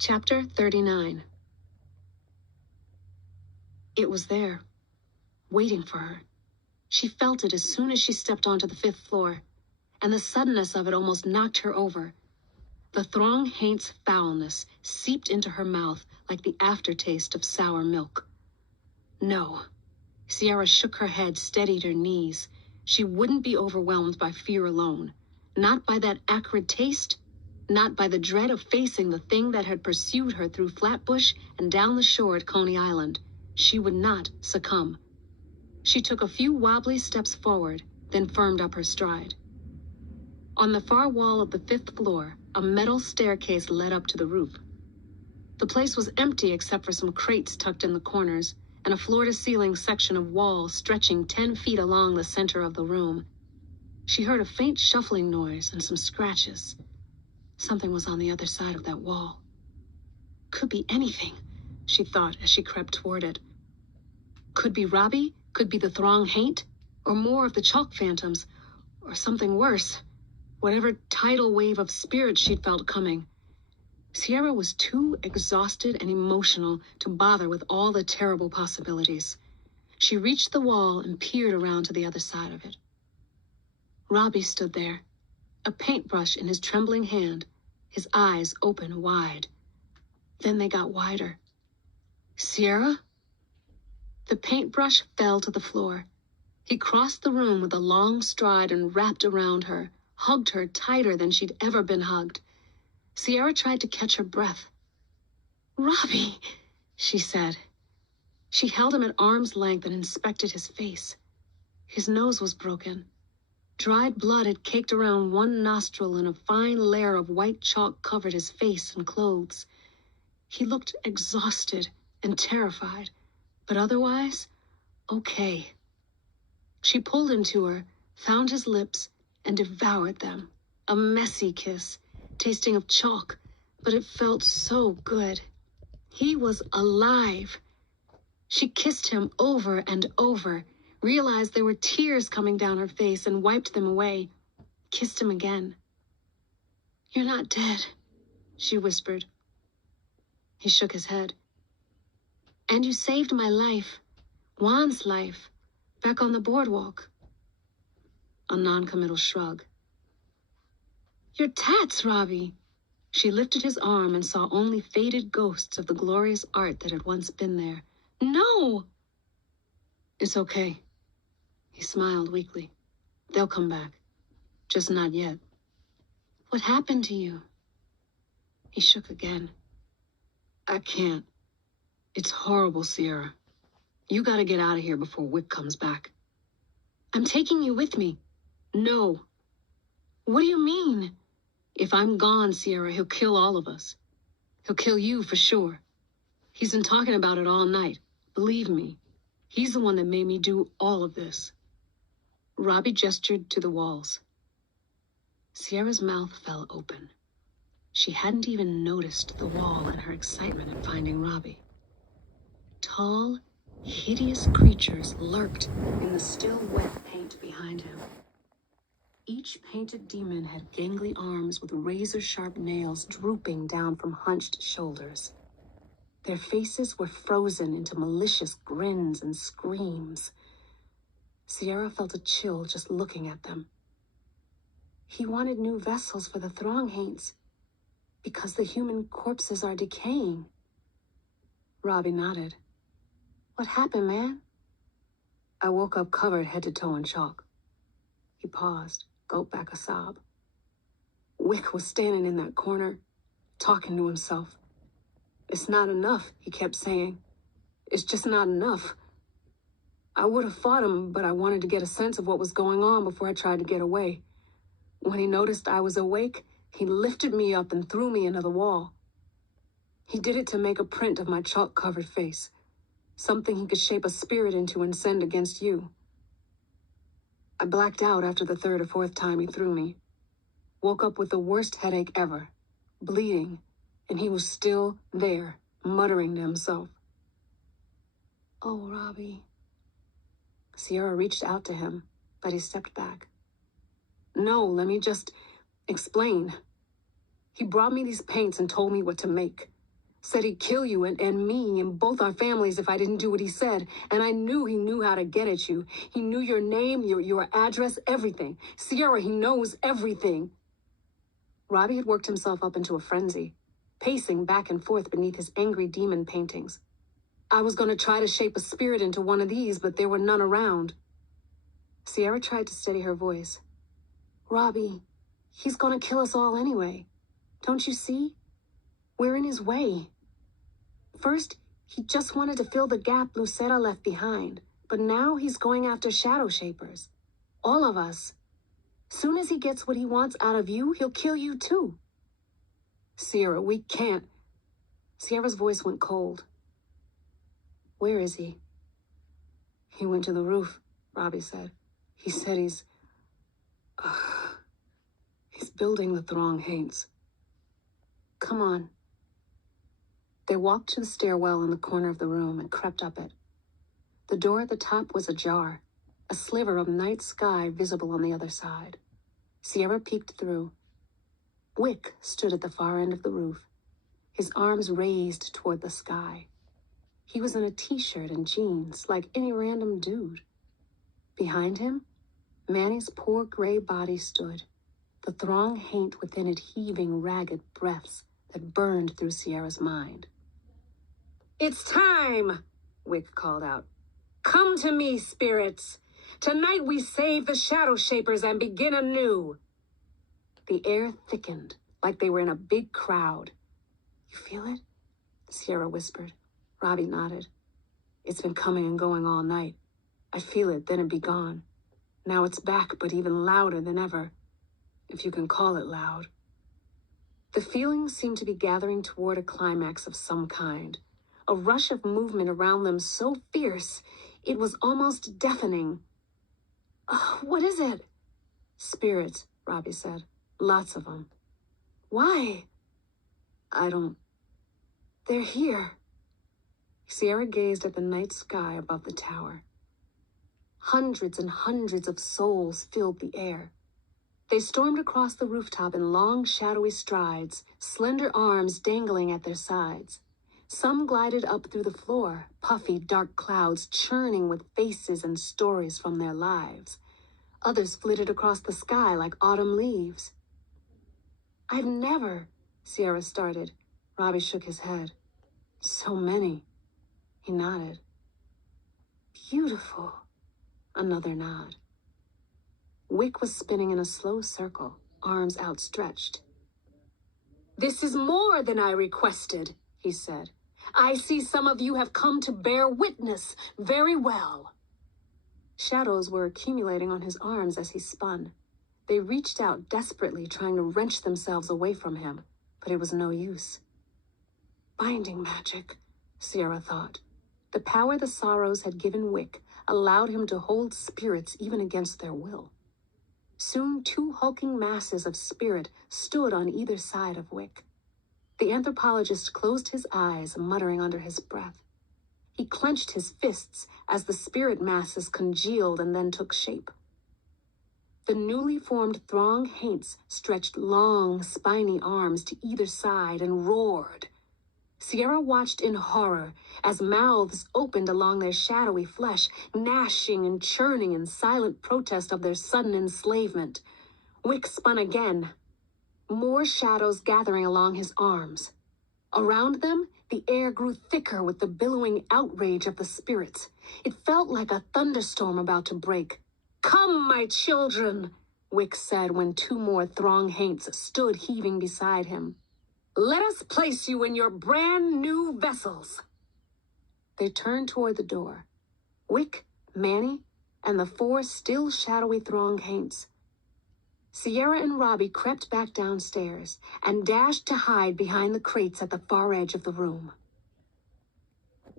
Chapter 39. It was there, waiting for her. She felt it as soon as she stepped onto the 5th floor, and the suddenness of it almost knocked her over. The throng haint's foulness seeped into her mouth like the aftertaste of sour milk. No. Sierra shook her head, steadied her knees. She wouldn't be overwhelmed by fear alone. Not by that acrid taste. Not by the dread of facing the thing that had pursued her through Flatbush and down the shore at Coney Island. She would not succumb. She took a few wobbly steps forward, then firmed up her stride. On the far wall of the 5th floor, a metal staircase led up to the roof. The place was empty except for some crates tucked in the corners, and a floor-to-ceiling section of wall stretching 10 feet along the center of the room. She heard a faint shuffling noise and some scratches. Something was on the other side of that wall. Could be anything, she thought as she crept toward it. Could be Robbie, could be the throng haint, or more of the chalk phantoms, or something worse. Whatever tidal wave of spirit she'd felt coming. Sierra was too exhausted and emotional to bother with all the terrible possibilities. She reached the wall and peered around to the other side of it. Robbie stood there, a paintbrush in his trembling hand, his eyes open wide. Then they got wider. Sierra? The paintbrush fell to the floor. He crossed the room with a long stride and wrapped around her, hugged her tighter than she'd ever been hugged. Sierra tried to catch her breath. "Robbie," she said. She held him at arm's length and inspected his face. His nose was broken. Dried blood had caked around one nostril and a fine layer of white chalk covered his face and clothes. He looked exhausted and terrified, but otherwise, okay. She pulled him to her, found his lips, and devoured them. A messy kiss, tasting of chalk, but it felt so good. He was alive. She kissed him over and over, realized there were tears coming down her face and wiped them away. Kissed him again. "You're not dead," she whispered. He shook his head. "And you saved my life, Juan's life, back on the boardwalk." A non-committal shrug. "Your tats, Robbie." She lifted his arm and saw only faded ghosts of the glorious art that had once been there. "No!" "It's okay." He smiled weakly. "They'll come back. Just not yet." "What happened to you?" He shook again. "I can't. It's horrible, Sierra. You gotta get out of here before Wick comes back." "I'm taking you with me." "No." "What do you mean?" "If I'm gone, Sierra, he'll kill all of us. He'll kill you for sure. He's been talking about it all night. Believe me. He's the one that made me do all of this." Robbie gestured to the walls. Sierra's mouth fell open. She hadn't even noticed the wall in her excitement at finding Robbie. Tall, hideous creatures lurked in the still wet paint behind him. Each painted demon had gangly arms with razor-sharp nails drooping down from hunched shoulders. Their faces were frozen into malicious grins and screams. Sierra felt a chill just looking at them. He wanted new vessels for the throng haints, because the human corpses are decaying. Robbie nodded. "What happened, man?" "I woke up covered head to toe in chalk." He paused, gulped back a sob. Wick was standing in that corner, talking to himself. "It's not enough," he kept saying. "It's just not enough." I would have fought him, but I wanted to get a sense of what was going on before I tried to get away. When he noticed I was awake, he lifted me up and threw me into the wall. He did it to make a print of my chalk-covered face, something he could shape a spirit into and send against you. I blacked out after the 3rd or 4th time he threw me. Woke up with the worst headache ever, bleeding, and he was still there, muttering to himself. "Oh, Robbie." Sierra reached out to him, but he stepped back. "No, let me just explain. He brought me these paints and told me what to make. Said he'd kill you and me and both our families if I didn't do what he said. And I knew he knew how to get at you. He knew your name, your address, everything. Sierra, he knows everything. Robbie had worked himself up into a frenzy, pacing back and forth beneath his angry demon paintings. I was going to try to shape a spirit into one of these, but there were none around. Sierra tried to steady her voice. Robbie, he's going to kill us all anyway. Don't you see? We're in his way. First, he just wanted to fill the gap Lucera left behind, but now he's going after Shadowshapers. All of us. Soon as he gets what he wants out of you, he'll kill you too. Sierra, we can't. Sierra's voice went cold. Where is he? He went to the roof, Robbie said. He said he's building the throng haints. Come on. They walked to the stairwell in the corner of the room and crept up it. The door at the top was ajar, a sliver of night sky visible on the other side. Sierra peeked through. Wick stood at the far end of the roof, his arms raised toward the sky. He was in a t-shirt and jeans, like any random dude. Behind him, Manny's poor gray body stood, the throng haint within it heaving ragged breaths that burned through Sierra's mind. It's time, Wick called out. Come to me, spirits. Tonight we save the Shadowshapers and begin anew. The air thickened, like they were in a big crowd. You feel it? Sierra whispered. Robbie nodded. It's been coming and going all night. I'd feel it, then it'd be gone. Now it's back, but even louder than ever. If you can call it loud. The feeling seemed to be gathering toward a climax of some kind. A rush of movement around them so fierce, it was almost deafening. What is it? Spirits, Robbie said. Lots of them. Why? They're here. Sierra gazed at the night sky above the tower. Hundreds and hundreds of souls filled the air. They stormed across the rooftop in long, shadowy strides, slender arms dangling at their sides. Some glided up through the floor, puffy, dark clouds churning with faces and stories from their lives. Others flitted across the sky like autumn leaves. I've never, Sierra started. Robbie shook his head. So many. He nodded. Beautiful. Another nod. Wick was spinning in a slow circle, arms outstretched. This is more than I requested, he said. I see some of you have come to bear witness. Very well. Shadows were accumulating on his arms as he spun. They reached out desperately, trying to wrench themselves away from him, but it was no use. Binding magic, Sierra thought. The power the sorrows had given Wick allowed him to hold spirits even against their will. Soon 2 hulking masses of spirit stood on either side of Wick. The anthropologist closed his eyes, muttering under his breath. He clenched his fists as the spirit masses congealed and then took shape. The newly formed throng haints stretched long, spiny arms to either side and roared. Sierra watched in horror as mouths opened along their shadowy flesh, gnashing and churning in silent protest of their sudden enslavement. Wick spun again. More shadows gathering along his arms. Around them, the air grew thicker with the billowing outrage of the spirits. It felt like a thunderstorm about to break. Come, my children, Wick said when 2 more throng haints stood heaving beside him. Let us place you in your brand new vessels. They turned toward the door. Wick, Manny, and the 4 still shadowy throng haints. Sierra and Robbie crept back downstairs and dashed to hide behind the crates at the far edge of the room.